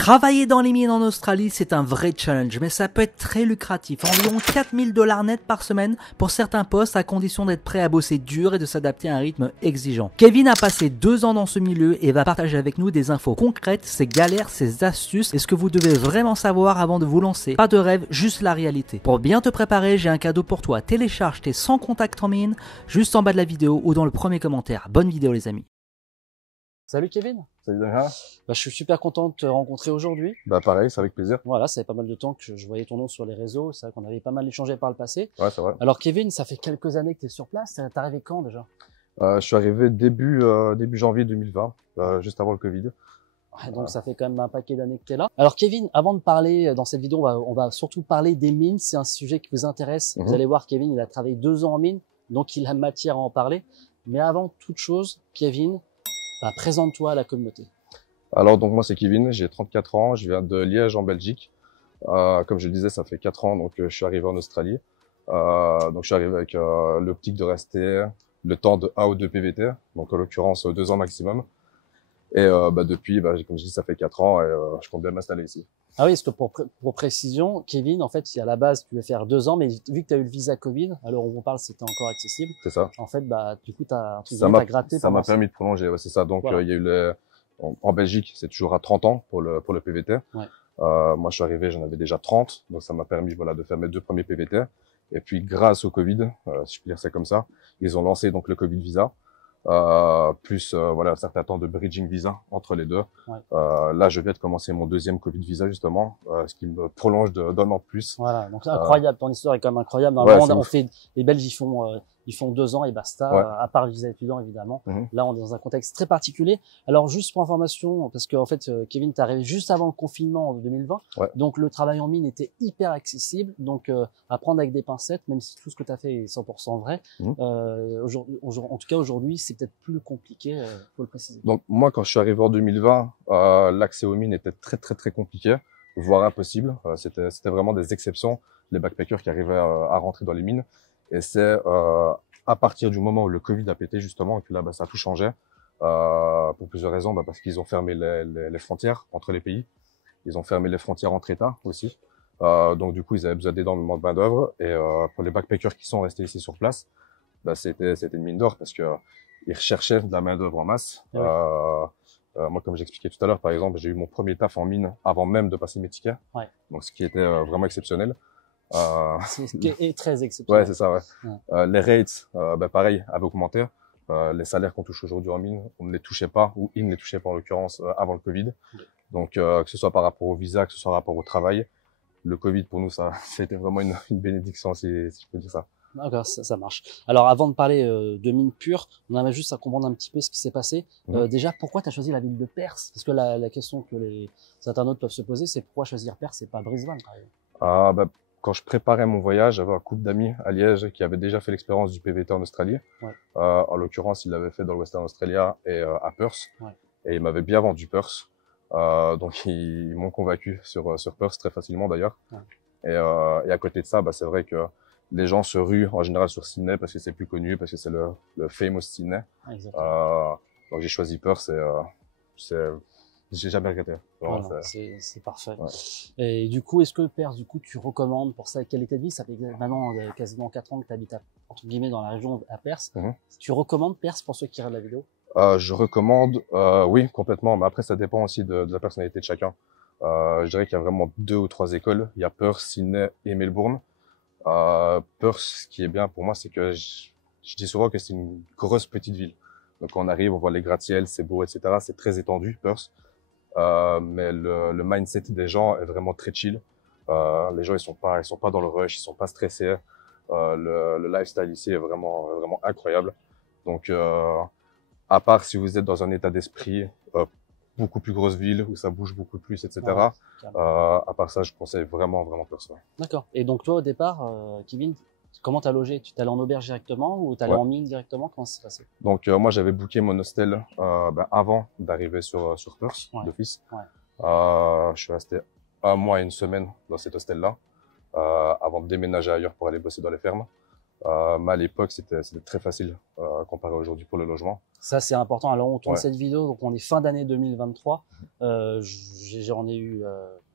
Travailler dans les mines en Australie, c'est un vrai challenge, mais ça peut être très lucratif. Environ 4000 $ net par semaine pour certains postes, à condition d'être prêt à bosser dur et de s'adapter à un rythme exigeant. Kevin a passé 2 ans dans ce milieu et va partager avec nous des infos concrètes, ses galères, ses astuces et ce que vous devez vraiment savoir avant de vous lancer. Pas de rêve, juste la réalité. Pour bien te préparer, j'ai un cadeau pour toi. Télécharge tes 100 contacts en mine juste en bas de la vidéo ou dans le premier commentaire. Bonne vidéo les amis. Salut Kevin. Salut Damien. Je suis super content de te rencontrer aujourd'hui. Pareil, c'est avec plaisir. Voilà, ça fait pas mal de temps que je voyais ton nom sur les réseaux. C'est vrai qu'on avait pas mal échangé par le passé. Ouais, c'est vrai. Alors Kevin, ça fait quelques années que tu es sur place. T'es arrivé quand déjà? Je suis arrivé début janvier 2020, juste avant le Covid. Ouais, donc ça fait quand même un paquet d'années que tu es là. Alors Kevin, avant de parler dans cette vidéo, on va surtout parler des mines. C'est un sujet qui vous intéresse. Vous allez voir, Kevin, il a travaillé 2 ans en mine, donc il a matière à en parler. Mais avant toute chose, Kevin, présente-toi à la communauté. Alors donc moi c'est Kevin, j'ai 34 ans, je viens de Liège en Belgique. Comme je le disais, ça fait 4 ans donc je suis arrivé en Australie. Donc je suis arrivé avec l'optique de rester le temps de 1 ou 2 PVT, donc en l'occurrence 2 ans maximum. Et depuis, comme je dis, ça fait 4 ans et je compte bien m'installer ici. Ah oui, parce que pour précision, Kevin, en fait, si à la base tu veux faire 2 ans, mais vu que tu as eu le visa Covid, alors on vous parle, c'était encore accessible. C'est ça. En fait, du coup, t'as gratté. Ça m'a permis de prolonger, ouais, c'est ça. Donc voilà. il y a eu en Belgique, c'est toujours à 30 ans pour le PVT. Ouais. Moi, je suis arrivé, j'en avais déjà 30, donc ça m'a permis, de faire mes 2 premiers PVT. Et puis, grâce au Covid, si je peux dire ça comme ça, ils ont lancé donc le Covid visa, plus un certain temps de bridging visa entre les deux. Ouais. Là, je viens de commencer mon 2e Covid visa justement, ce qui me prolonge d'un an de plus. Voilà, donc c'est incroyable. Ton histoire est quand même incroyable. Normalement, ouais, on fait les Belges, ils font 2 ans et basta. Ouais. À part le visa étudiant évidemment. Là, on est dans un contexte très particulier. Alors, juste pour information, parce que en fait, Kevin, t'es arrivé juste avant le confinement en 2020. Ouais. Donc, le travail en mine était hyper accessible. Donc, à prendre avec des pincettes, même si tout ce que tu as fait est 100% vrai. En tout cas, aujourd'hui, c'est peut-être plus compliqué, faut le préciser. Donc, moi, quand je suis arrivé en 2020, l'accès aux mines était très, très, très compliqué, voire impossible. C'était vraiment des exceptions, les backpackers qui arrivaient à rentrer dans les mines. Et c'est à partir du moment où le Covid a pété justement, et que là, ça a tout changé, pour plusieurs raisons, parce qu'ils ont fermé les frontières entre les pays, ils ont fermé les frontières entre États aussi. Donc du coup, ils avaient besoin d'énormément de main d'œuvre. Et pour les backpackers qui sont restés ici sur place, c'était une mine d'or parce que ils recherchaient de la main d'œuvre en masse. Ouais. Moi, comme j'expliquais tout à l'heure, par exemple, j'ai eu mon premier taf en mine avant même de passer mes tickets. Ouais. Donc ce qui était vraiment exceptionnel. C'est ce qui est très exceptionnel. Ouais, c'est ça, ouais. Les rates, pareil, avaient augmenté. Les salaires qu'on touche aujourd'hui en mine, on ne les touchait pas, ou ils ne les touchaient pas en l'occurrence avant le Covid. Donc, que ce soit par rapport au visa, que ce soit par rapport au travail, le Covid pour nous, ça a été vraiment une bénédiction, si je peux dire ça. D'accord, ça marche. Alors, avant de parler de mine pure, on avait juste à comprendre un petit peu ce qui s'est passé. Déjà, pourquoi tu as choisi la ville de Perth? Parce que la question que les internautes peuvent se poser, c'est pourquoi choisir Perth et pas Brisbane, par exemple? Quand je préparais mon voyage, j'avais un couple d'amis à Liège qui avaient déjà fait l'expérience du PVT en Australie. Ouais. En l'occurrence, ils l'avaient fait dans le Western Australia et à Perth. Ouais. Et ils m'avaient bien vendu Perth. Donc ils m'ont convaincu sur Perth très facilement d'ailleurs. Ouais. Et à côté de ça, c'est vrai que les gens se ruent en général sur Sydney parce que c'est plus connu, parce que c'est le famous Sydney. Donc j'ai choisi Perth et j'ai jamais regretté. Voilà, c'est parfait. Ouais. Et du coup, est-ce que Perth, tu recommandes pour sa qualité de vie? Ça fait maintenant quasiment 4 ans que tu habites entre guillemets dans la région à Perth. Tu recommandes Perth pour ceux qui regardent la vidéo? Je recommande, oui, complètement. Mais après, ça dépend aussi de la personnalité de chacun. Je dirais qu'il y a vraiment 2 ou 3 écoles. Il y a Perth, Sydney et Melbourne. Perth, ce qui est bien pour moi, c'est que je dis souvent que c'est une grosse petite ville. Donc, quand on arrive, on voit les gratte-ciels, c'est beau, etc. C'est très étendu, Perth. Mais le mindset des gens est vraiment très chill. Les gens ils sont pas dans le rush, ils sont pas stressés. Le lifestyle ici est vraiment incroyable. Donc à part si vous êtes dans un état d'esprit beaucoup plus grosse ville où ça bouge beaucoup plus, etc. À part ça, je conseille vraiment Perth. D'accord. Et donc toi au départ, Kevin, comment t'as logé? Tu t'es allé en auberge directement ou t'es allé en mine directement? Comment ça s'est passé? Donc moi j'avais booké mon hostel avant d'arriver sur Perth d'office. Ouais. Je suis resté 1 mois et 1 semaine dans cet hostel-là avant de déménager ailleurs pour aller bosser dans les fermes. Mais à l'époque, c'était très facile comparé à aujourd'hui pour le logement. Ça, c'est important. Alors, on tourne cette vidéo, donc on est fin d'année 2023. J'en ai eu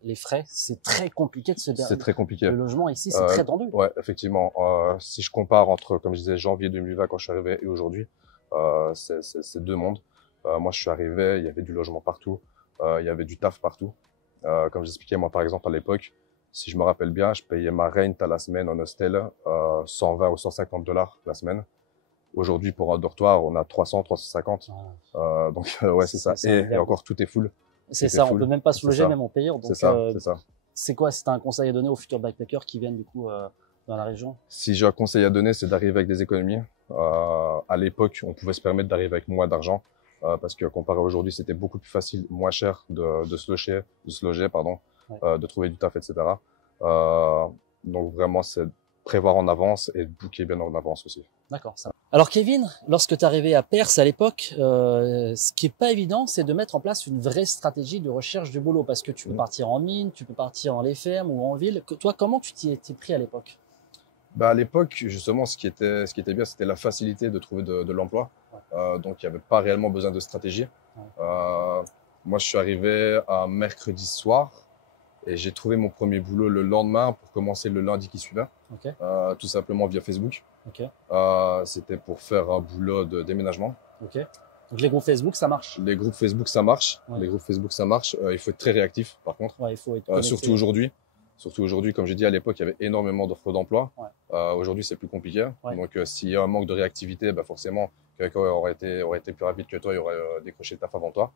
les frais. C'est très compliqué de se dire. C'est très compliqué. Le logement ici, c'est très tendu. Ouais, effectivement. Si je compare entre, comme je disais, janvier 2020 quand je suis arrivé et aujourd'hui, c'est deux mondes. Moi, je suis arrivé, il y avait du logement partout, il y avait du taf partout. Comme j'expliquais, moi, par exemple, à l'époque, si je me rappelle bien, je payais ma rent à la semaine en hostel 120 ou 150 dollars la semaine. Aujourd'hui, pour un dortoir, on a 300, 350. Donc, ouais, c'est ça. Et encore, tout est full. C'est ça, on peut même pas se loger, même en payant. C'est ça, c'est ça. C'est quoi, c'est un conseil à donner aux futurs backpackers qui viennent du coup dans la région? Si j'ai un conseil à donner, c'est d'arriver avec des économies. À l'époque, on pouvait se permettre d'arriver avec moins d'argent parce que comparé à aujourd'hui, c'était beaucoup plus facile, moins cher de se loger, de trouver du taf, etc. Donc vraiment, c'est prévoir en avance et booker bien en avance aussi. D'accord. Ça. Alors Kevin, lorsque tu es arrivé à Perth à l'époque, ce qui est pas évident, c'est de mettre en place une vraie stratégie de recherche de boulot parce que tu peux partir en mine, tu peux partir dans les fermes ou en ville. Toi, comment tu t'y étais pris à l'époque? Bah à l'époque, justement, ce qui était bien, c'était la facilité de trouver de l'emploi. Donc il n'y avait pas réellement besoin de stratégie. Moi, je suis arrivé un mercredi soir. Et j'ai trouvé mon premier boulot le lendemain pour commencer le lundi qui suivait, tout simplement via Facebook. C'était pour faire un boulot de déménagement. Donc les groupes Facebook, ça marche? Les groupes Facebook, ça marche. Les groupes Facebook, ça marche. Il faut être très réactif, par contre. Il faut être surtout aujourd'hui. Surtout aujourd'hui, comme j'ai dit à l'époque, il y avait énormément d'offres d'emploi. Aujourd'hui, c'est plus compliqué. Donc, s'il y a un manque de réactivité, bah forcément, quelqu'un aurait été plus rapide que toi, il aurait décroché le taf avant toi.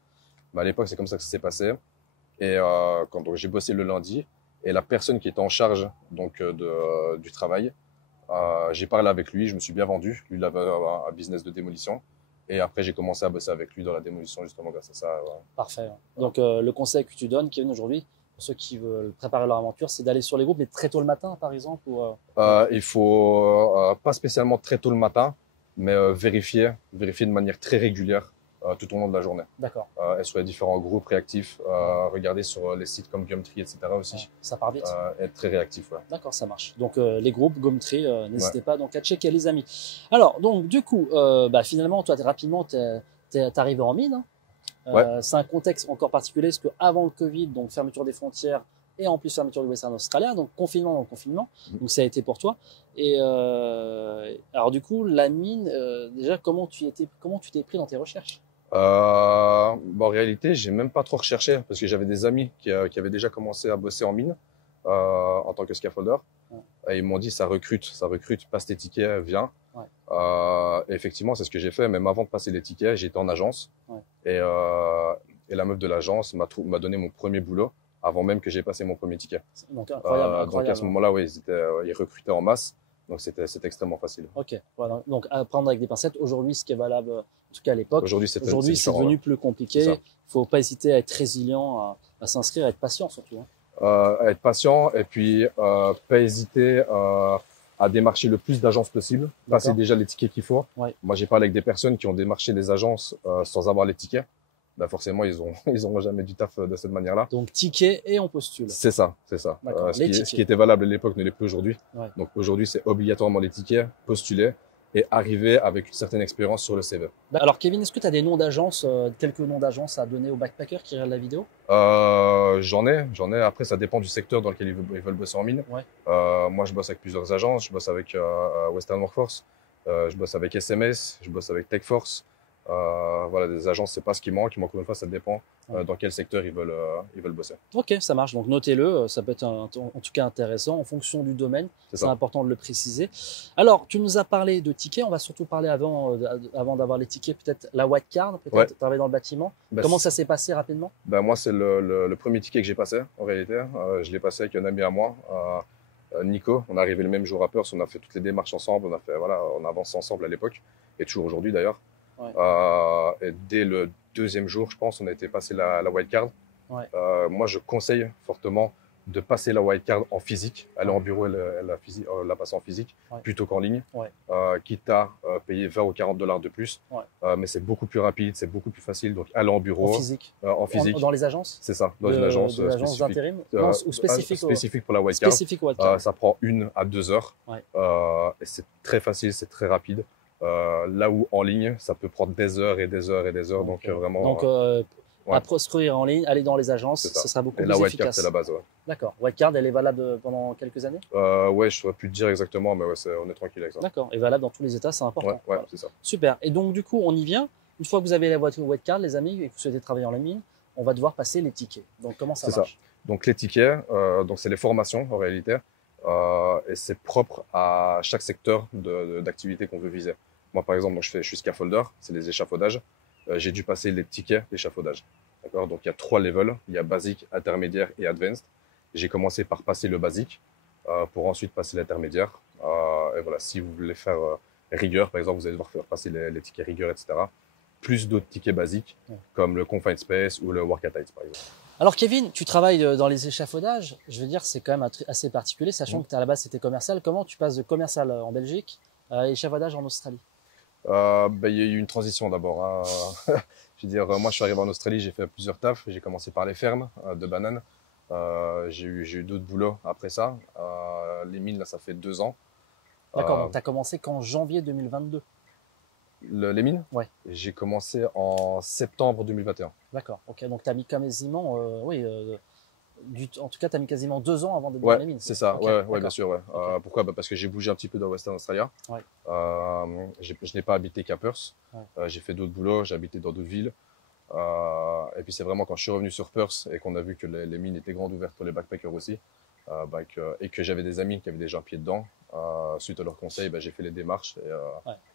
Mais à l'époque, c'est comme ça que ça s'est passé. Et quand j'ai bossé le lundi, et la personne qui était en charge donc du travail, j'ai parlé avec lui, je me suis bien vendu. Lui, il avait un business de démolition. Et après, j'ai commencé à bosser avec lui dans la démolition, justement, grâce à ça. Parfait. Donc, le conseil que tu donnes, Kevin, aujourd'hui, pour ceux qui veulent préparer leur aventure, c'est d'aller sur les groupes, mais très tôt le matin, par exemple ou il faut pas spécialement très tôt le matin, mais vérifier de manière très régulière tout au long de la journée. D'accord. Être sur les différents groupes réactifs, regarder sur les sites comme Gumtree, etc. aussi. Ça part vite. Être très réactif, ouais. D'accord, ça marche. Donc les groupes Gumtree, n'hésitez pas donc à checker les amis. Alors donc du coup, finalement toi rapidement t'es arrivé en mine. C'est un contexte encore particulier parce que avant le Covid, donc fermeture des frontières et en plus fermeture du Western Australia, donc confinement dans le confinement. Donc ça a été pour toi. Et alors du coup, la mine, déjà comment tu t'es pris dans tes recherches? En réalité, j'ai même pas trop recherché parce que j'avais des amis qui avaient déjà commencé à bosser en mine en tant que scaffolder. Et ils m'ont dit ça recrute, passe tes tickets, viens. Et effectivement, c'est ce que j'ai fait. Même avant de passer les tickets, j'étais en agence et la meuf de l'agence m'a donné mon premier boulot avant même que j'ai passé mon premier ticket. Donc incroyable. Donc à ce moment-là, ils recrutaient en masse. Donc c'était extrêmement facile. Ok, voilà. Donc à prendre avec des pincettes. Aujourd'hui, ce qui est valable, en tout cas à l'époque. Aujourd'hui, c'est devenu plus compliqué. Il faut pas hésiter à être résilient, à s'inscrire, à être patient surtout. À être patient et puis pas hésiter à démarcher le plus d'agences possible. Passer déjà les tickets qu'il faut. Moi, j'ai parlé avec des personnes qui ont démarché des agences sans avoir les tickets. Bah forcément, ils auront jamais du taf de cette manière-là. Donc, ticket et on postule. C'est ça. Ce qui était valable à l'époque ne l'est plus aujourd'hui. Donc, aujourd'hui, c'est obligatoirement les tickets, postuler et arriver avec une certaine expérience sur le CV. Alors, Kevin, est-ce que tu as des noms d'agences, quelques noms d'agences à donner aux backpackers qui regardent la vidéo? J'en ai. Après, ça dépend du secteur dans lequel ils veulent bosser en mine. Moi, je bosse avec plusieurs agences. Je bosse avec Western Workforce. Je bosse avec SMS. Je bosse avec Techforce. Voilà, des agences, c'est pas ce qui manque. Mais encore une fois, ça dépend dans quel secteur ils veulent bosser. Ok, ça marche. Donc notez-le. Ça peut être en tout cas intéressant en fonction du domaine. C'est important de le préciser. Alors, tu nous as parlé de tickets. On va surtout parler avant d'avoir les tickets, peut-être la white card, peut-être travailler dans le bâtiment. Comment ça s'est passé rapidement? Moi, c'est le premier ticket que j'ai passé en réalité. Je l'ai passé avec un ami à moi. Nico, on est arrivé le même jour à Perth, on a fait toutes les démarches ensemble, on avance ensemble à l'époque et toujours aujourd'hui d'ailleurs. Et dès le deuxième jour, je pense, on a été passé la wildcard. Moi, je conseille fortement de passer la wildcard en physique, aller en bureau et la passer en physique, plutôt qu'en ligne, quitte à payer 20 ou 40 $ de plus. Mais c'est beaucoup plus rapide, c'est beaucoup plus facile. Donc, aller en bureau. En physique. Dans les agences? C'est ça, dans une agence d'intérim ou spécifique? Spécifique pour la wildcard. Spécifique wildcard. Ça prend 1 à 2 heures. Et c'est très facile, c'est très rapide. Là où en ligne, ça peut prendre des heures et des heures et des heures. Donc, vraiment. À proscrire en ligne, aller dans les agences, ça sera beaucoup plus efficace. Et la wildcard, c'est la base. D'accord. Wildcard, elle est valable pendant quelques années? Ouais, je ne saurais plus te dire exactement, mais on est tranquille avec ça. D'accord. Et valable dans tous les États, c'est important. Ouais, c'est ça. Super. Et donc, du coup, on y vient. Une fois que vous avez la wildcard, les amis, et que vous souhaitez travailler en ligne, on va devoir passer les tickets. Donc, comment ça marche? C'est ça. Donc, les tickets, c'est les formations en réalité. Et c'est propre à chaque secteur d'activité qu'on veut viser. Moi, par exemple, je suis scaffolder, c'est les échafaudages. J'ai dû passer les tickets d'échafaudage. D'accord. Donc, il y a 3 levels. Il y a basique, intermédiaire et advanced. J'ai commencé par passer le basique pour ensuite passer l'intermédiaire. Et voilà, si vous voulez faire rigueur, par exemple, vous allez devoir faire passer les tickets rigueur, etc. Plus d'autres tickets basiques comme le confined space ou le work at height, par exemple. Alors, Kevin, tu travailles dans les échafaudages. Je veux dire, c'est quand même assez particulier, sachant que à la base, c'était commercial. Comment tu passes de commercial en Belgique à échafaudage en Australie? Il y a eu une transition d'abord. Hein. Je veux dire, moi, je suis arrivé en Australie, j'ai fait plusieurs tafs. J'ai commencé par les fermes de bananes. J'ai eu d'autres boulots après ça. Les mines, là, ça fait 2 ans. D'accord, donc tu as commencé qu'en janvier 2022. Les mines? Ouais. J'ai commencé en septembre 2021. D'accord, ok. Donc tu as mis quasiment, en tout cas, tu as mis quasiment 2 ans avant de démarrer les mines. C'est ça, okay, ouais, bien sûr. Ouais. Okay. Pourquoi? Parce que j'ai bougé un petit peu dans Western Australia. Je n'ai pas habité qu'à Perth. J'ai fait d'autres boulots, j'ai habité dans d'autres villes. Et puis c'est vraiment quand je suis revenu sur Perth et qu'on a vu que les mines étaient grandes ouvertes pour les backpackers aussi, et que j'avais des amis qui avaient déjà un pied dedans, suite à leurs conseils, j'ai fait les démarches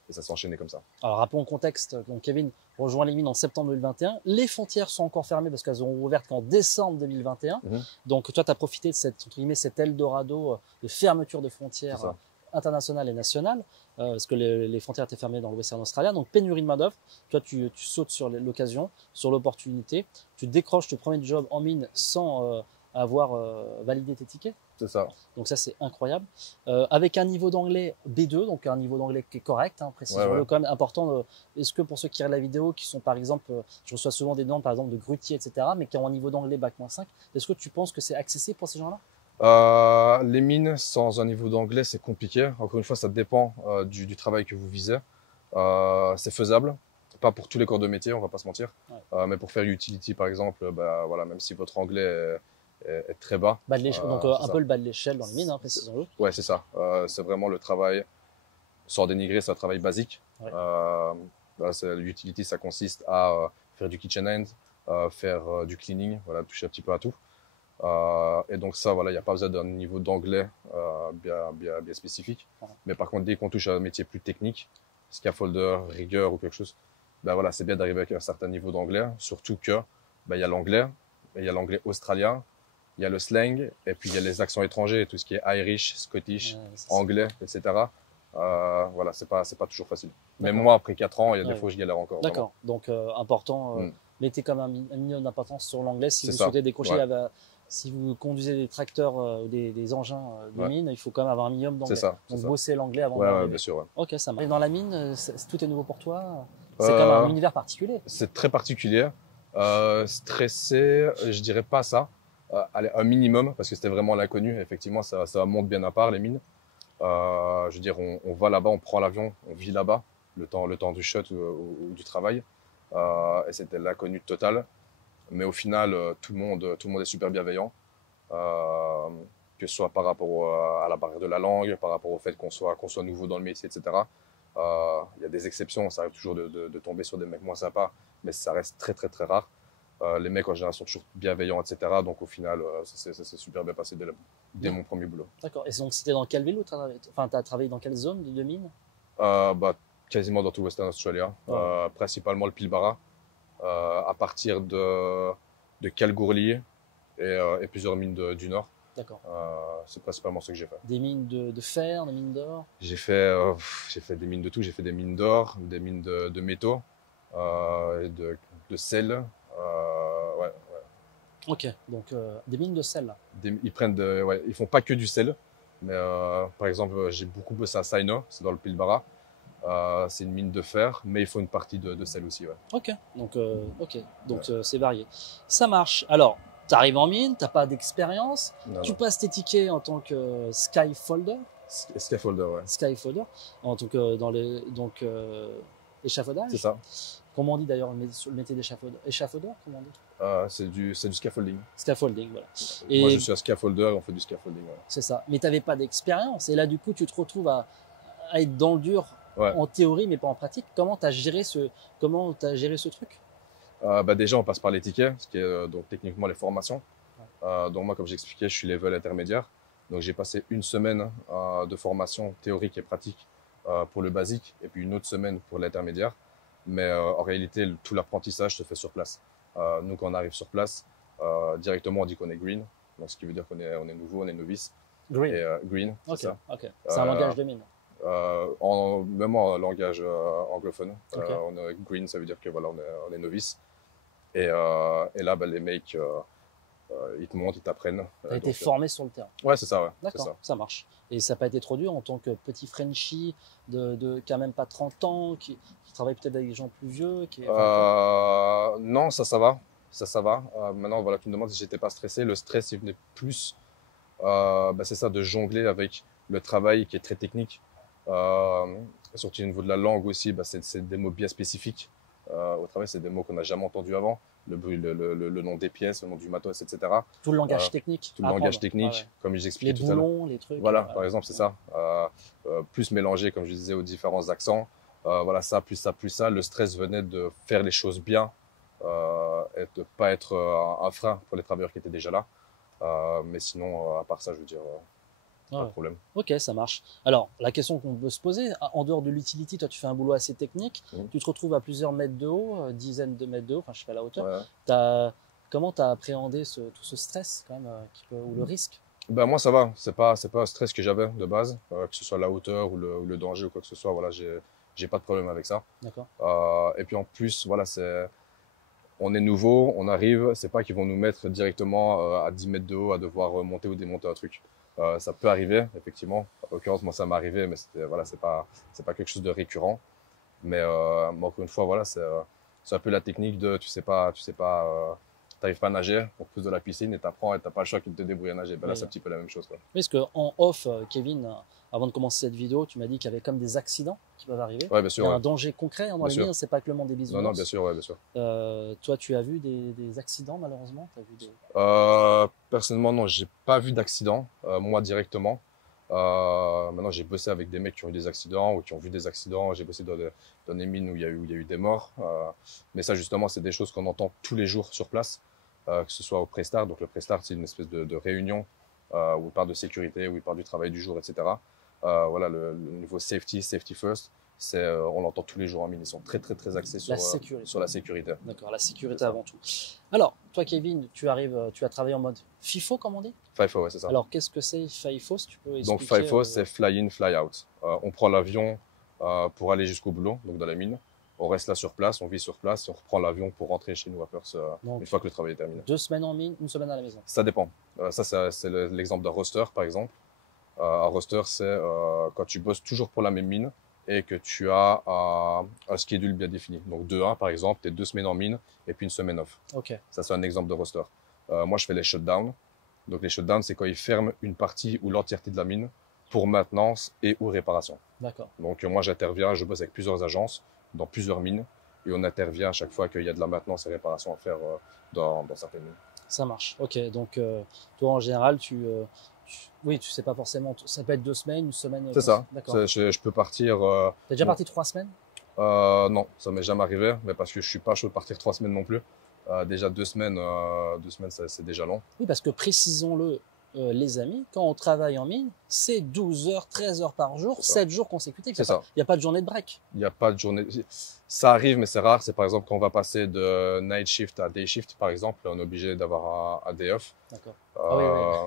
et ça s'est enchaîné comme ça. Alors rappelons le contexte, donc Kevin rejoint les mines en septembre 2021, les frontières sont encore fermées parce qu'elles ont ouvert qu'en décembre 2021, donc toi tu as profité de cet Eldorado de fermeture de frontières internationales et nationales, parce que les frontières étaient fermées dans le Western Australia, donc pénurie de main-d'œuvre. Toi, tu sautes sur l'occasion, sur l'opportunité, tu décroches ton premier job en mine sans avoir validé tes tickets. C'est ça. Donc ça, c'est incroyable. Avec un niveau d'anglais B2, donc un niveau d'anglais qui est correct, précisons-le quand même, important. Est-ce que pour ceux qui regardent la vidéo, qui sont par exemple, je reçois souvent des demandes par exemple de grutiers, etc., mais qui ont un niveau d'anglais bac-5, est-ce que tu penses que c'est accessible pour ces gens-là? Les mines sans un niveau d'anglais, c'est compliqué. Encore une fois, ça dépend du travail que vous visez. C'est faisable, pas pour tous les corps de métier, on va pas se mentir. Mais pour faire utility, par exemple, voilà, même si votre anglais est très bas. Donc un peu le bas de l'échelle dans les mines, précisons-le. Ouais, c'est ça. C'est vraiment le travail, sans dénigrer, c'est un travail basique. L'utility, ça consiste à faire du kitchen hand, faire du cleaning, voilà, toucher un petit peu à tout. Et donc ça, voilà, il n'y a pas besoin d'un niveau d'anglais bien spécifique. Mais par contre, dès qu'on touche à un métier plus technique, scaffolder, rigueur ou quelque chose, voilà, c'est bien d'arriver avec un certain niveau d'anglais. Surtout que il y a l'anglais, il y a l'anglais australien, il y a le slang, et puis il y a les accents étrangers, tout ce qui est Irish, Scottish, anglais, etc. Voilà, c'est pas toujours facile. Même moi, après 4 ans, il y a des fois où je galère encore. D'accord. Donc important, mettez comme un minimum d'importance sur l'anglais si vous souhaitez décrocher. Si vous conduisez des tracteurs ou des engins de mine, il faut quand même avoir un minimum d'anglais. Donc bosser l'anglais avant d'arriver. Ouais, bien sûr. Ouais. Ok, ça marche. Et dans la mine, tout est nouveau pour toi? C'est quand même un univers particulier. C'est très particulier. Stressé, je dirais pas ça. Allez, un minimum, parce que c'était vraiment l'inconnu. Effectivement, ça monte bien à part, les mines. Je veux dire, on va là-bas, on prend l'avion, on vit là-bas, le temps du shot ou du travail. Et c'était l'inconnu total. Mais au final, tout le monde est super bienveillant, que ce soit par rapport à la barrière de la langue, par rapport au fait qu'on soit nouveau dans le métier, etc. Il y a des exceptions, ça arrive toujours de tomber sur des mecs moins sympas, mais ça reste très très très rare. Les mecs en général sont toujours bienveillants, etc. Donc au final, ça s'est super bien passé dès mon premier boulot. D'accord. Et donc c'était dans quelle ville tu as travaillé dans quelle zone de mine? Quasiment dans tout Western Australia, principalement le Pilbara. À partir de Kalgoorlie et plusieurs mines du Nord. D'accord. C'est principalement ce que j'ai fait. Des mines de fer, des mines d'or? J'ai fait des mines de tout. J'ai fait des mines d'or, des mines de métaux, de sel. Ok, donc des mines de sel là. Ils prennent ouais, ils font pas que du sel, mais par exemple, j'ai beaucoup bossé à Saino, c'est dans le Pilbara. C'est une mine de fer, mais il faut une partie de sel aussi. Ouais. Ok, donc c'est varié. Ça marche. Alors, tu arrives en mine, t'as pas d'expérience, tu passes tes tickets en tant que skyfolder. Scaffolder, ouais. Skyfolder, en tant que dans les échafaudage. C'est ça. Comment on dit d'ailleurs le métier d'échafaudeur? Échafaudeur, comment on dit? C'est du scaffolding. Scaffolding, voilà. Et moi, je suis un scaffolder et on fait du scaffolding. Ouais. C'est ça. Mais tu n'avais pas d'expérience. Et là, du coup, tu te retrouves à être dans le dur en théorie, mais pas en pratique. Comment tu as géré ce truc? Déjà, on passe par les tickets, ce qui est donc techniquement les formations. Donc moi, comme j'expliquais, je suis level intermédiaire. Donc j'ai passé une semaine de formation théorique et pratique pour le basique, et puis une autre semaine pour l'intermédiaire. Mais en réalité, tout l'apprentissage se fait sur place. Nous, quand on arrive sur place, directement, on dit qu'on est green. Donc, ce qui veut dire qu'on est nouveau, on est novice. Green. Et, green, c'est ça. Okay. C'est un langage de mine. Même en langage anglophone. On est green, ça veut dire que voilà, on est novice. Et là, les mecs, ils te montent, ils t'apprennent. Tu as été formé sur le terrain. Ouais, c'est ça. Ouais. D'accord, ça marche. Et ça n'a pas été trop dur en tant que petit Frenchie qui n'a même pas 30 ans, qui travaille peut-être avec des gens plus vieux Non, ça va. Ça va. Maintenant, voilà, tu me demandes si j'étais pas stressé. Le stress, il venait plus, c'est ça, de jongler avec le travail qui est très technique. Surtout au niveau de la langue aussi, c'est des mots bien spécifiques. Au travail, c'est des mots qu'on n'a jamais entendus avant. Le nom des pièces, le nom du matos, etc. Tout le langage technique. Tout le langage technique, comme j'expliquais tout à l'heure. Les boulons, les trucs. Voilà, par exemple, c'est ça. Plus mélangé, comme je disais, aux différents accents. Voilà, ça, plus ça, plus ça. Le stress venait de faire les choses bien et de pas être un frein pour les travailleurs qui étaient déjà là. Mais sinon, à part ça, je veux dire, pas de problème. Ok, ça marche. Alors, la question qu'on peut se poser, en dehors de l'utility, toi, tu fais un boulot assez technique. Tu te retrouves à plusieurs mètres de haut, dizaines de mètres de haut, enfin, je sais pas la hauteur. Ouais. Comment tu as appréhendé tout ce stress, quand même, ou le risque? Moi, ça va. C'est pas un stress que j'avais de base, que ce soit la hauteur ou le danger ou quoi que ce soit. Voilà, j'ai pas de problème avec ça. D'accord. Et puis en plus, voilà, on est nouveau, on arrive. C'est pas qu'ils vont nous mettre directement à 10 mètres de haut à devoir monter ou démonter un truc. Ça peut arriver, effectivement. En l'occurrence, moi, ça m'est arrivé, mais voilà, c'est pas quelque chose de récurrent. Mais encore une fois, voilà, c'est un peu la technique de, t'arrives pas à nager, on te pousse de la piscine et t'apprends et t'as pas le choix que de te débrouiller à nager. Là, c'est un petit peu la même chose, quoi. Parce qu'en off, Kevin, avant de commencer cette vidéo, tu m'as dit qu'il y avait comme des accidents qui peuvent arriver. Ouais, bien sûr. Il y a un danger concret dans les mines, c'est pas que le monde des bisounours. Non, bien sûr, bien sûr. Toi, tu as vu des accidents, malheureusement? Personnellement, non, j'ai pas vu d'accident, moi directement. Maintenant, j'ai bossé avec des mecs qui ont eu des accidents ou qui ont vu des accidents. J'ai bossé dans des mines où il y a eu des morts. Mais ça, justement, c'est des choses qu'on entend tous les jours sur place, que ce soit au Prestart. Donc, le Prestart, c'est une espèce de réunion où il parle de sécurité, où il parle du travail du jour, etc. Voilà, le niveau safety first, on l'entend tous les jours en mine. Ils sont très, très, très axés sur la sécurité. D'accord, la sécurité avant tout. Alors, toi, Kevin, tu as travaillé en mode FIFO, comme on dit? FIFO, ouais, c'est ça. Alors, qu'est-ce que c'est FIFO, si tu peux expliquer? Donc, FIFO, c'est fly in, fly out. On prend l'avion pour aller jusqu'au boulot, donc dans la mine. On reste là sur place, on vit sur place, et on reprend l'avion pour rentrer chez nous à Perth une fois que le travail est terminé. 2 semaines en mine, 1 semaine à la maison? Ça dépend. Ça, c'est l'exemple d'un roster, par exemple. Un roster, c'est quand tu bosses toujours pour la même mine et que tu as un schedule bien défini. Donc 2-1, par exemple, tu es 2 semaines en mine et puis 1 semaine off. Okay. Ça, c'est un exemple de roster. Moi, je fais les shutdowns. Donc les shutdowns, c'est quand ils ferment une partie ou l'entièreté de la mine pour maintenance et ou réparation. D'accord. Donc moi, j'interviens, je bosse avec plusieurs agences dans plusieurs mines et on intervient à chaque fois qu'il y a de la maintenance et réparation à faire dans certaines mines. Ça marche. Ok, donc toi, en général, tu sais pas forcément, ça peut être 2 semaines, 1 semaine. C'est ça. Je peux partir. T'es déjà parti 3 semaines? Non, ça m'est jamais arrivé, mais parce que je suis pas chaud de partir 3 semaines non plus. Déjà 2 semaines, c'est déjà long. Oui, parce que précisons-le, les amis, quand on travaille en mine, c'est 12 heures, 13 heures par jour, 7 jours consécutifs. C'est ça. Il n'y a pas de journée de break. Il n'y a pas de journée. Ça arrive, mais c'est rare. C'est par exemple quand on va passer de night shift à day shift, par exemple, on est obligé d'avoir un day off. D'accord.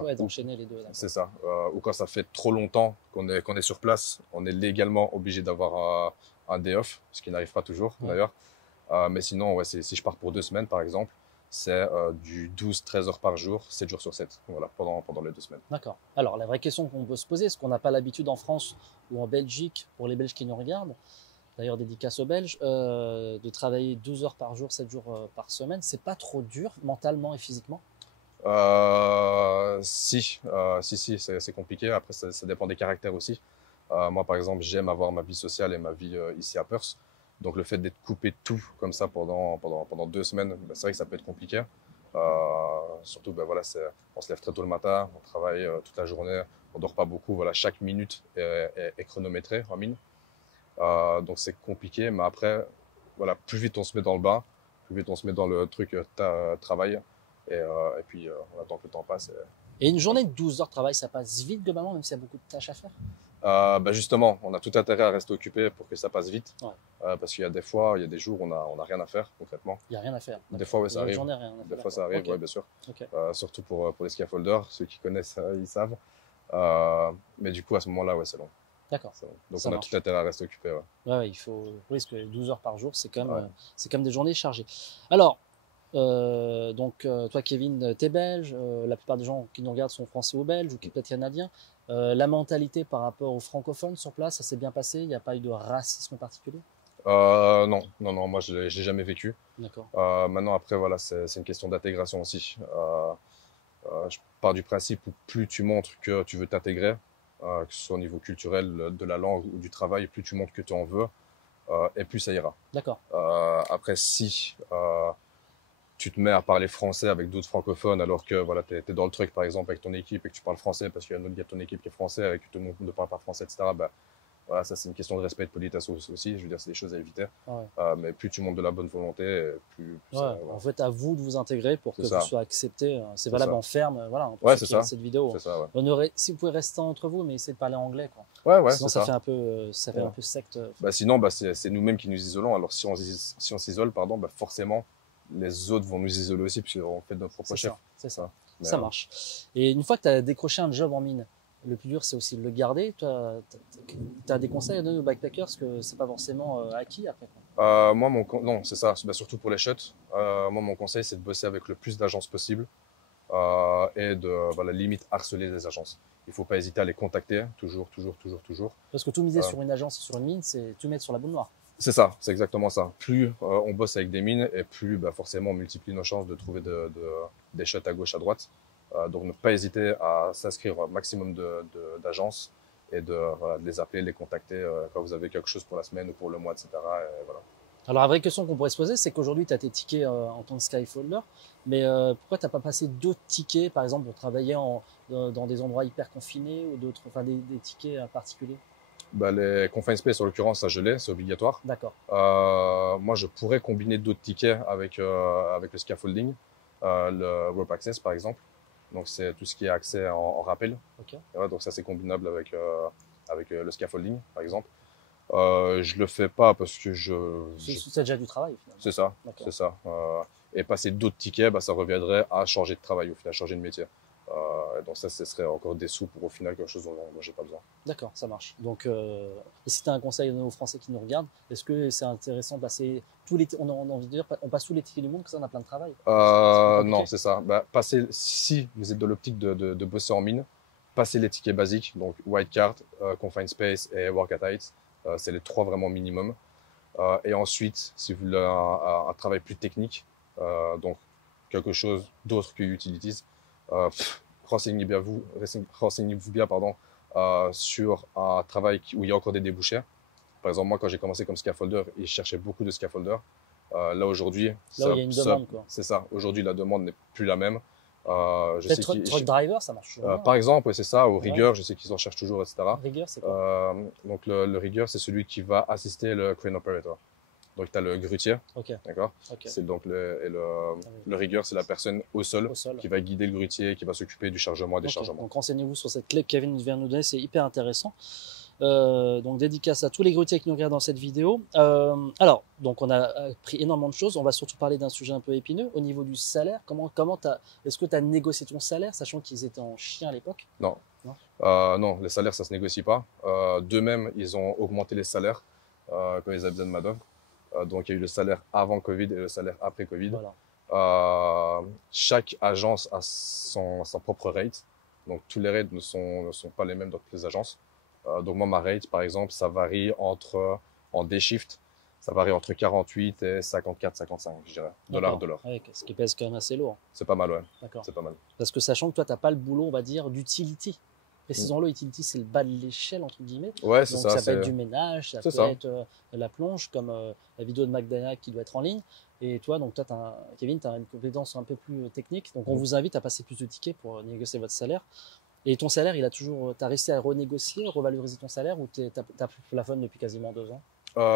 Oui, d'enchaîner les deux. C'est ça. Ou quand ça fait trop longtemps qu'on est sur place, on est légalement obligé d'avoir un day off, ce qui n'arrive pas toujours d'ailleurs. Mais sinon, si je pars pour 2 semaines, par exemple, c'est du 12-13 heures par jour, 7 jours sur 7, voilà, pendant les 2 semaines. D'accord. Alors, la vraie question qu'on peut se poser, est-ce qu'on n'a pas l'habitude en France ou en Belgique, pour les Belges qui nous regardent, d'ailleurs dédicace aux Belges, de travailler 12 heures par jour, 7 jours par semaine? C'est pas trop dur mentalement et physiquement? Si, c'est compliqué. Après, ça dépend des caractères aussi. Moi, par exemple, j'aime avoir ma vie sociale et ma vie ici à Perth. Donc, le fait d'être coupé de tout comme ça pendant 2 semaines, ben, c'est vrai que ça peut être compliqué. Surtout, ben, voilà, on se lève très tôt le matin, on travaille toute la journée, on dort pas beaucoup. Voilà, chaque minute est chronométrée en mine. Donc, c'est compliqué. Mais après, voilà, plus vite on se met dans le bain, plus vite on se met dans le truc travail. Et puis, on attend que le temps passe. Et une journée de 12 heures de travail, ça passe vite globalement, même s'il y a beaucoup de tâches à faire? Bah justement, on a tout intérêt à rester occupé pour que ça passe vite. Ouais. Parce qu'il y a des fois, il y a des jours où on n'a rien à faire concrètement. Il n'y a rien à faire. Des fois, ouais, ça arrive. Journée, rien à faire. Des fois, ça arrive, Okay. ouais, bien sûr. Okay. Surtout pour les scaffolders, ceux qui connaissent, ils savent. Mais du coup, à ce moment-là, ouais, c'est long. D'accord. Donc, on a tout intérêt à rester occupé. Ouais. Ouais, il faut. Oui, parce que 12 heures par jour, c'est quand même des journées chargées. Alors, toi, Kevin, t'es belge. La plupart des gens qui nous regardent sont français ou belges ou peut-être canadiens. La mentalité par rapport aux francophones sur place, ça s'est bien passé? Il n'y a pas eu de racisme particulier? Non, moi je l'ai jamais vécu. D'accord. Maintenant, après, voilà, c'est une question d'intégration aussi. Je pars du principe où plus tu montres que tu veux t'intégrer, que ce soit au niveau culturel, de la langue ou du travail, plus tu montres que tu en veux, et plus ça ira. D'accord. Après, si tu te mets à parler français avec d'autres francophones, alors que voilà, tu es dans le truc, par exemple, avec ton équipe et que tu parles français parce qu'il y a un autre gars de ton équipe qui est français et que tout le monde ne parle pas français, etc., bah, voilà, ça c'est une question de respect et de politesse aussi. Je veux dire, c'est des choses à éviter. Mais plus tu montres de la bonne volonté, plus. Ça, en fait, à vous de vous intégrer pour que vous soyez accepté. C'est valable en ferme. Voilà. Ouais, c'est ça. Cette vidéo. C'est ça, ouais. Si vous pouvez rester entre vous, mais essayez de parler anglais, quoi. Ouais, sinon ça fait un peu, un peu secte. Bah, sinon, c'est nous-mêmes qui nous isolons. Alors si on s'isole, pardon, bah, forcément, les autres vont nous isoler aussi puisqu'on fait notre propre chef. C'est ça. Ça marche. Et une fois que tu as décroché un job en mine, le plus dur, c'est aussi de le garder. Tu as des conseils à donner aux backpackers parce que c'est pas forcément acquis après. Moi, non, c'est ça. Bah, surtout pour les shots. Moi, mon conseil, c'est de bosser avec le plus d'agences possible et de, voilà, limite harceler les agences. Il faut pas hésiter à les contacter, toujours. Parce que tout miser sur une agence et sur une mine, c'est tout mettre sur la boule noire. C'est ça, c'est exactement ça. Plus on bosse avec des mines et plus bah, forcément on multiplie nos chances de trouver des shots à gauche, à droite. Donc ne pas hésiter à s'inscrire un maximum d'agences et de les appeler, les contacter quand vous avez quelque chose pour la semaine ou pour le mois, etc. Et voilà. Alors la vraie question qu'on pourrait se poser, c'est qu'aujourd'hui tu as tes tickets en tant que Skyfolder, mais pourquoi tu n'as pas passé d'autres tickets, par exemple pour travailler dans des endroits hyper confinés ou d'autres, enfin des tickets particuliers? Bah, les Confined Space, en l'occurrence, ça je l'ai, c'est obligatoire. D'accord. Moi, je pourrais combiner d'autres tickets avec le scaffolding, le rope access par exemple. Donc, c'est tout ce qui est accès en rappel. Okay. Ouais, donc, ça, c'est combinable avec le scaffolding, par exemple. Je le fais pas parce que c'est déjà du travail, finalement. C'est ça, c'est ça. Et passer d'autres tickets, bah, ça reviendrait à changer de travail, au final, changer de métier. Donc ça, ce serait encore des sous pour au final quelque chose dont j'ai pas besoin. D'accord, ça marche. Donc, et si tu as un conseil à donner aux Français qui nous regardent, est-ce que c'est intéressant de passer tous les, on a envie de dire, on passe tous les tickets du monde, que ça on a plein de travail? Non, c'est ça. Bah, si vous êtes dans l'optique de bosser en mine, passez les tickets basiques, donc White Card, Confined Space et Work at Height. C'est les 3 vraiment minimum. Et ensuite, si vous voulez un travail plus technique, donc quelque chose d'autre que Utilities, renseignez-vous bien sur un travail où il y a encore des débouchés. Par exemple, moi, quand j'ai commencé comme scaffolder, je cherchais beaucoup de scaffolders. Là, aujourd'hui, il y a une demande, quoi. C'est ça. Aujourd'hui, la demande n'est plus la même. Truck driver, ça marche toujours. Par exemple, c'est ça. Au rigger, je sais qu'ils en cherchent toujours, etc. Rigger, c'est quoi? Donc, le rigger, c'est celui qui va assister le crane operator. Donc, tu as le grutier, d'accord. C'est donc le rigger, c'est la personne au sol qui va guider le grutier, qui va s'occuper du chargement et des chargements. Donc, renseignez-vous sur cette clé que Kevin vient de nous donner, c'est hyper intéressant. Donc, dédicace à tous les grutiers qui nous regardent dans cette vidéo. Alors, donc, on a appris énormément de choses. On va surtout parler d'un sujet un peu épineux. Au niveau du salaire, est-ce que tu as négocié ton salaire, sachant qu'ils étaient en chien à l'époque? Non. Non, les salaires, ça se négocie pas. D'eux-mêmes, ils ont augmenté les salaires quand ils avaient besoin de main-d'œuvre. Donc, il y a eu le salaire avant Covid et le salaire après Covid. Voilà. Chaque agence a sa propre rate. Donc, tous les rates ne sont pas les mêmes dans toutes les agences. Donc, moi, ma rate, par exemple, ça varie en day shift, ça varie entre 48 et 54, 55, je dirais, dollars. Ouais, ce qui pèse quand même assez lourd. C'est pas mal, ouais. D'accord. C'est pas mal. Parce que sachant que toi, tu n'as pas le boulot, on va dire, d'utility. Précisons-le, utility, c'est le bas de l'échelle, entre guillemets. Ouais, c'est donc, ça. ça peut être du ménage, ça peut ça. être la plonge, comme la vidéo de McDonald's qui doit être en ligne. Et toi, donc toi, Kevin, tu as une compétence un peu plus technique. Donc, on vous invite à passer plus de tickets pour négocier votre salaire. Et ton salaire, t'as réussi à renégocier, revaloriser ton salaire ou t'as plafonné depuis quasiment 2 ans?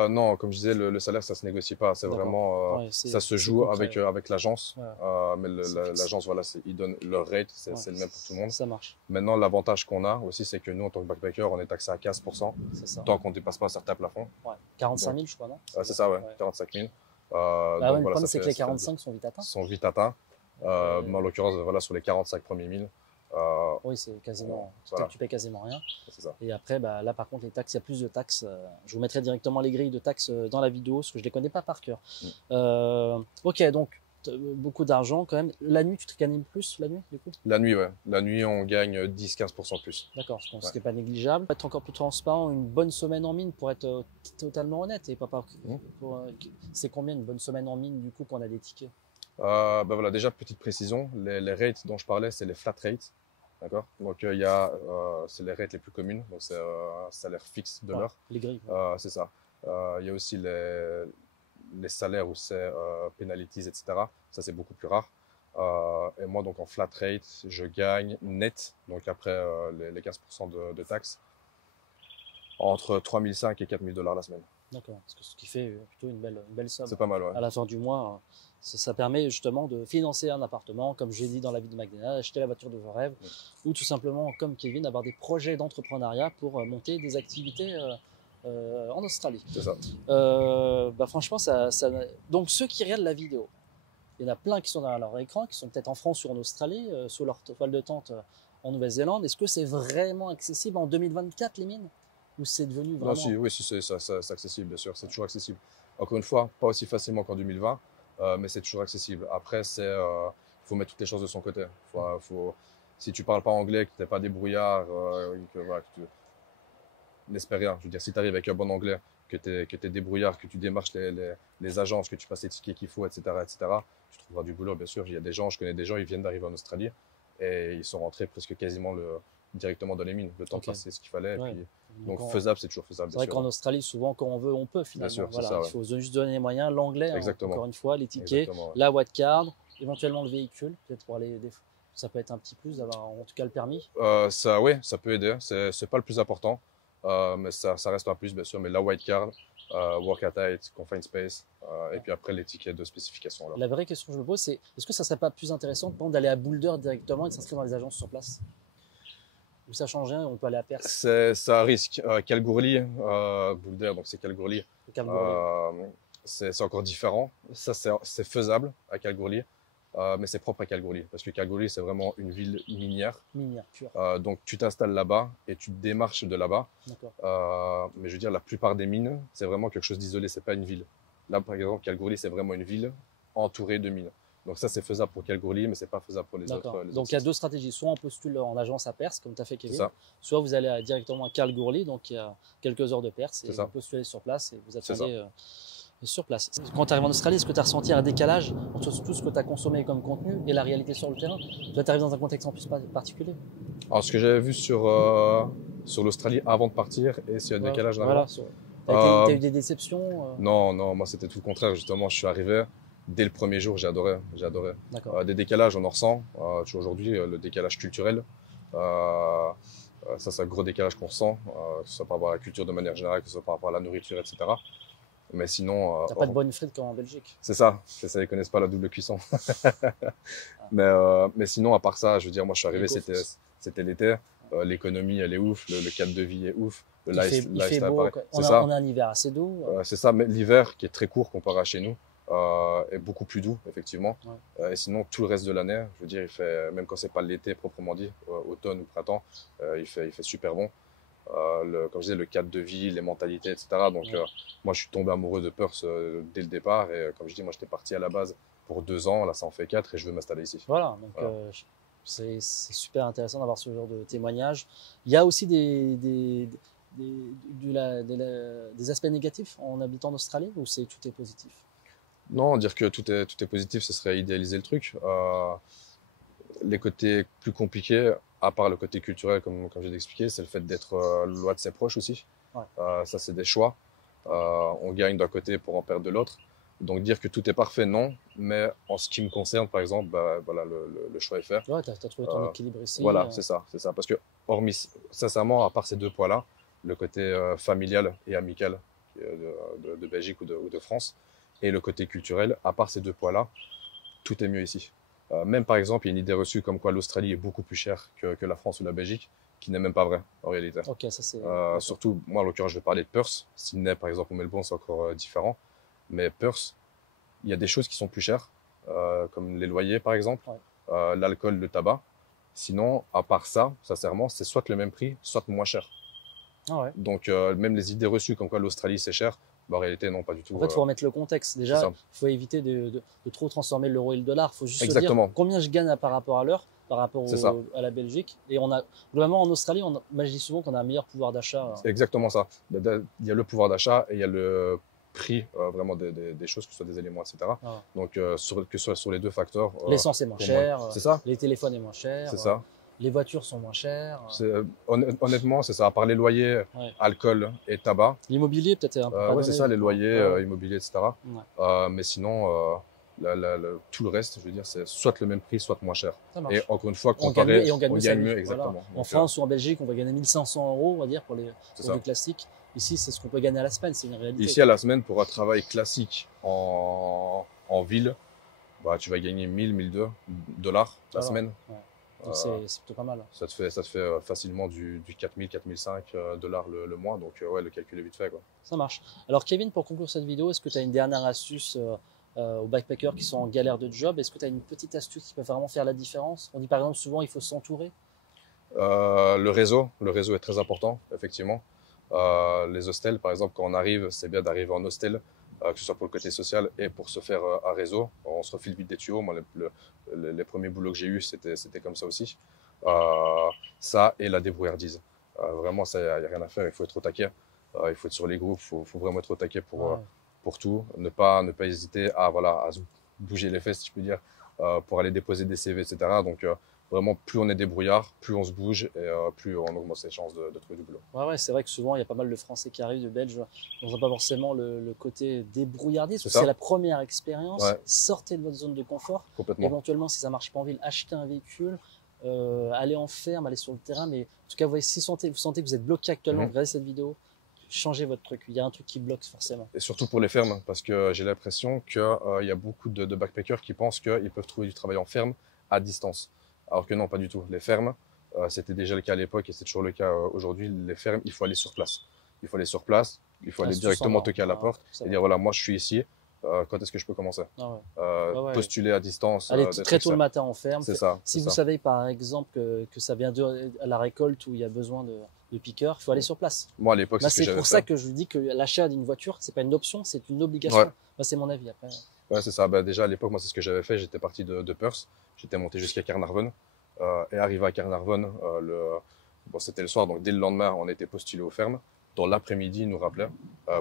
Non, comme je disais, le salaire, ça se négocie pas. C'est vraiment, ça se joue avec l'agence. Ouais. Mais l'agence, voilà, ils donnent leur rate, c'est le même pour tout le monde. Ça marche. Maintenant, l'avantage qu'on a aussi, c'est que nous, en tant que backpacker, on est taxé à 15%. Tant qu'on ne dépasse pas un certain plafond. Ouais. 45 000, je crois, non? C'est ça, ouais. 45 000. Donc, le problème, c'est que les 45 sont vite atteints. Sont vite atteints. Mais en l'occurrence, voilà, sur les 45 premiers 1000. Oui, c'est quasiment. Voilà. Tu payes quasiment rien. C'est ça. Et après, là, par contre, les taxes, il y a plus de taxes. Je vous mettrai directement les grilles de taxes dans la vidéo, parce que je les connais pas par cœur. Ok, donc beaucoup d'argent quand même. La nuit, tu te gagnes plus la nuit, du coup? La nuit, ouais. La nuit, on gagne 10-15% plus. D'accord, ce qui n'est pas négligeable. Pour être encore plus transparent, une bonne semaine en mine, pour être totalement honnête, et c'est combien une bonne semaine en mine, du coup, qu'on a des tickets? Voilà, déjà, petite précision, les rates dont je parlais, c'est les flat rates. D'accord. Donc, c'est les rates les plus communes. Donc, c'est un salaire fixe de l'heure. Les grilles. C'est ça. Il y a aussi les salaires où c'est penalties, etc. Ça, c'est beaucoup plus rare. Et moi, donc, en flat rate, je gagne net, donc après les 15% de taxes, entre 3 500 et 4 000 $ la semaine. D'accord. Ce qui fait plutôt une belle somme. C'est pas mal, ouais. À la fin du mois. Ça permet justement de financer un appartement, comme j'ai dit dans la vie de McDonald's, acheter la voiture de vos rêves, ou tout simplement, comme Kevin, avoir des projets d'entrepreneuriat pour monter des activités en Australie. C'est ça. Franchement, donc ceux qui regardent la vidéo, il y en a plein qui sont derrière leur écran, qui sont peut-être en France ou en Australie, sous leur toile de tente en Nouvelle-Zélande. Est-ce que c'est vraiment accessible en 2024, les mines? Ou c'est devenu vraiment... Non, oui, c'est accessible, bien sûr, c'est toujours accessible. Encore une fois, pas aussi facilement qu'en 2020. Mais c'est toujours accessible. Après, faut mettre toutes les chances de son côté. Si tu parles pas anglais, que tu n'es pas débrouillard, n'espère rien. Je veux dire, si tu arrives avec un bon anglais, que tu es débrouillard, que tu démarches les agences, que tu passes les tickets qu'il faut, etc., tu trouveras du boulot, bien sûr. Il y a des gens, je connais des gens, ils viennent d'arriver en Australie et ils sont rentrés presque quasiment directement dans les mines. Le temps de passer ce qu'il fallait. Ouais. Puis, donc, faisable, c'est toujours faisable. C'est vrai qu'en Australie, souvent, quand on veut, on peut finalement. Bien sûr, voilà, ça, ouais. Il faut juste donner les moyens, l'anglais, encore une fois, les tickets, ouais. la white card, éventuellement le véhicule, peut-être pour aller. Ça peut être un petit plus d'avoir en tout cas le permis. Ça peut aider. C'est pas le plus important, mais ça reste un plus, bien sûr. Mais la white card, work at height, confined space, et puis après les tickets de spécification. Alors. La vraie question que je me pose, c'est est-ce que ça serait pas plus intéressant d'aller à Boulder directement et de s'inscrire dans les agences sur place? Ou ça change rien, on peut aller à Perth? Ça risque. Kalgoorlie, Boulder, donc c'est Kalgoorlie. C'est encore différent. Ça, c'est faisable à Kalgoorlie, mais c'est propre à Kalgoorlie. Parce que Kalgoorlie, c'est vraiment une ville minière. Minière, pure. Donc, tu t'installes là-bas et tu démarches de là-bas. Mais je veux dire, la plupart des mines, c'est vraiment quelque chose d'isolé. C'est pas une ville. Là, par exemple, Kalgoorlie, c'est vraiment une ville entourée de mines. Donc ça, c'est faisable pour Kalgoorlie, mais c'est pas faisable pour les autres. Donc il y a deux stratégies. Soit on postule en agence à Perth, comme tu as fait Kevin. Soit vous allez directement à Kalgoorlie, donc il y a quelques heures de Perth, et vous postulez sur place et vous attendez sur place. Quand tu arrives en Australie, est-ce que tu as ressenti un décalage entre tout ce que tu as consommé comme contenu et la réalité sur le terrain? Toi, tu arrives dans un contexte en plus particulier. Alors ce que j'avais vu sur l'Australie avant de partir, et s'il y a un décalage là-bas. T'as eu des déceptions? Non, moi c'était tout le contraire. Justement, je suis arrivé. Dès le premier jour, j'ai adoré. Des décalages, on en ressent. Aujourd'hui, le décalage culturel, ça c'est un gros décalage qu'on ressent, que ce soit par rapport à la culture de manière générale, que ce soit par rapport à la nourriture, etc. Mais sinon... T'as pas de bonnes frites comme en Belgique. C'est ça, ils connaissent pas la double cuisson. Mais sinon, à part ça, je veux dire, moi je suis arrivé, c'était l'été. L'économie, elle est ouf, le cadre de vie est ouf. Le lifestyle, beau, on a un hiver assez doux. C'est ça, mais l'hiver qui est très court comparé à chez nous, est beaucoup plus doux, effectivement. Et sinon, tout le reste de l'année, je veux dire, il fait, même quand c'est pas l'été proprement dit, automne ou printemps, il fait super bon. Comme je disais, le cadre de vie, les mentalités, etc. Donc, moi, je suis tombé amoureux de Perth dès le départ. Et comme je dis, moi, j'étais parti à la base pour 2 ans, là ça en fait 4 et je veux m'installer ici. Voilà, donc Voilà. c'est super intéressant d'avoir ce genre de témoignages. Il y a aussi des aspects négatifs en habitant en Australie ou tout est positif? Non, dire que tout est positif, ce serait idéaliser le truc. Les côtés plus compliqués, à part le côté culturel, comme j'ai expliqué, c'est le fait d'être loin de ses proches aussi. Ouais. Ça, c'est des choix. On gagne d'un côté pour en perdre de l'autre. Donc dire que tout est parfait, non. Mais en ce qui me concerne, par exemple, bah, voilà, le choix est fait. Ouais, tu as trouvé ton équilibre ici. Voilà, c'est ça. Parce que, hormis, sincèrement, à part ces 2 poids-là, le côté familial et amical de Belgique ou de France, et le côté culturel, à part ces 2 poids-là, tout est mieux ici. Même par exemple, il y a une idée reçue comme quoi l'Australie est beaucoup plus chère que la France ou la Belgique, qui n'est même pas vrai en réalité. Ok, ça c'est. Surtout, moi en l'occurrence, je vais parler de Perth. Sydney, par exemple, ou Melbourne, c'est encore différent. Mais Perth, il y a des choses qui sont plus chères, comme les loyers par exemple, Ouais. l'alcool, le tabac. Sinon, à part ça, sincèrement, c'est soit le même prix, soit moins cher. Ah ouais. Donc, même les idées reçues comme quoi l'Australie c'est cher, bah, en réalité, non, pas du tout. En fait, il faut remettre le contexte. Déjà, c'est il ça. faut éviter de trop transformer l'euro et le dollar. Il faut juste se Exactement. dire combien je gagne par rapport à l'heure, par rapport C'est ça. à la Belgique. Et globalement, en Australie, moi je dis souvent qu'on a un meilleur pouvoir d'achat. C'est exactement ça. Il y a le pouvoir d'achat et il y a le prix vraiment des choses, que ce soit des éléments, etc. Ah. Donc, que ce soit sur les 2 facteurs. L'essence est moins chère. C'est ça. Les téléphones est moins cher. C'est ça. Les voitures sont moins chères. Honnêtement, c'est ça. À part les loyers, Ouais. alcool et tabac. L'immobilier, peut-être un peu Ouais, pardonné, c'est ça, les du coup. loyers, Ouais. immobiliers, etc. Ouais. Mais sinon, tout le reste, je veux dire, c'est soit le même prix, soit moins cher. Ça marche. Et encore une fois, On gagne mieux comparé, et on gagne mieux sa vie. mieux, Voilà. exactement. En Donc, France ou en Belgique, on va gagner 1 500 €, on va dire, pour ça. du classique. Ici, c'est ce qu'on peut gagner à la semaine, c'est une réalité. Ici, à la semaine, pour un travail classique en ville, bah, tu vas gagner 1000-1200 dollars la Voilà. semaine. Ouais. Donc c'est plutôt pas mal. Ça te fait facilement du 4000-4500 dollars le mois. Donc, ouais, le calcul est vite fait, quoi. Ça marche. Alors Kevin, pour conclure cette vidéo, est-ce que tu as une dernière astuce aux backpackers qui sont en galère de job? Est-ce que tu as une petite astuce qui peut vraiment faire la différence? On dit par exemple souvent il faut s'entourer. Le réseau est très important, effectivement. Les hostels, par exemple, quand on arrive, c'est bien d'arriver en hostel, que ce soit pour le côté social et pour se faire un réseau. On se refile vite des tuyaux. Moi, les premiers boulots que j'ai eus, c'était comme ça aussi. Ça et la débrouillardise. Vraiment, ça, il n'y a rien à faire. Il faut être au taquet. Il faut être sur les groupes. Il faut vraiment être au taquet pour tout. Ne pas hésiter à se bouger les fesses, si je peux dire, pour aller déposer des CV, etc. Donc, vraiment, plus on est débrouillard, plus on se bouge et plus on augmente ses chances de trouver du boulot. Ouais, c'est vrai que souvent il y a pas mal de Français qui arrivent, de Belges, on voit pas forcément le côté débrouillardise. C'est la première expérience. Ouais. Sortez de votre zone de confort. Complètement. Éventuellement, si ça marche pas en ville, achetez un véhicule, allez en ferme, allez sur le terrain. Mais en tout cas, vous sentez que vous êtes bloqué actuellement, vous regardez cette vidéo, changez votre truc. Il y a un truc qui bloque forcément. Et surtout pour les fermes, parce que j'ai l'impression qu'il y a beaucoup de backpackers qui pensent qu'ils peuvent trouver du travail en ferme à distance. Alors que non, pas du tout. Les fermes, c'était déjà le cas à l'époque et c'est toujours le cas aujourd'hui. Les fermes, il faut aller sur place. Il faut aller sur place, il faut aller directement toquer à la porte et dire voilà, moi je suis ici, quand est-ce que je peux commencer? Postuler à distance. Allez très tôt le matin en ferme. C'est ça. Si vous savez par exemple que ça vient à la récolte où il y a besoin de piqueurs, il faut aller sur place. Moi à l'époque, c'est pour ça que je vous dis que l'achat d'une voiture, c'est pas une option, c'est une obligation. Ouais. Moi, c'est mon avis après. Ouais, c'est ça. Déjà à l'époque, moi c'est ce que j'avais fait. J'étais parti de Perth, j'étais monté jusqu'à Carnarvon et arrivé à Carnarvon, c'était le soir, donc dès le lendemain, on était postulé aux fermes. Dans l'après-midi, ils nous rappelaient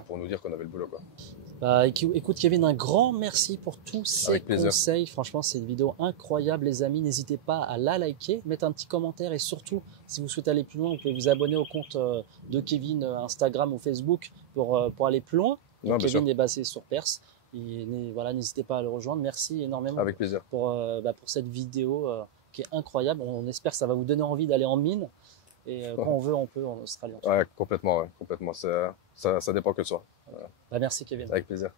pour nous dire qu'on avait le boulot, quoi. Écoute Kevin, un grand merci pour tous ces conseils. Franchement, c'est une vidéo incroyable, les amis. N'hésitez pas à la liker, mettre un petit commentaire et surtout, si vous souhaitez aller plus loin, vous pouvez vous abonner au compte de Kevin Instagram ou Facebook pour aller plus loin. Donc, Kevin est basé sur Perth. Voilà, n'hésitez pas à le rejoindre. Merci énormément. Avec plaisir. Pour cette vidéo qui est incroyable. On espère que ça va vous donner envie d'aller en mine. Et quand on veut, on peut en Australie. Ouais, complètement. Ça dépend que de soi. Merci Kevin. Avec plaisir.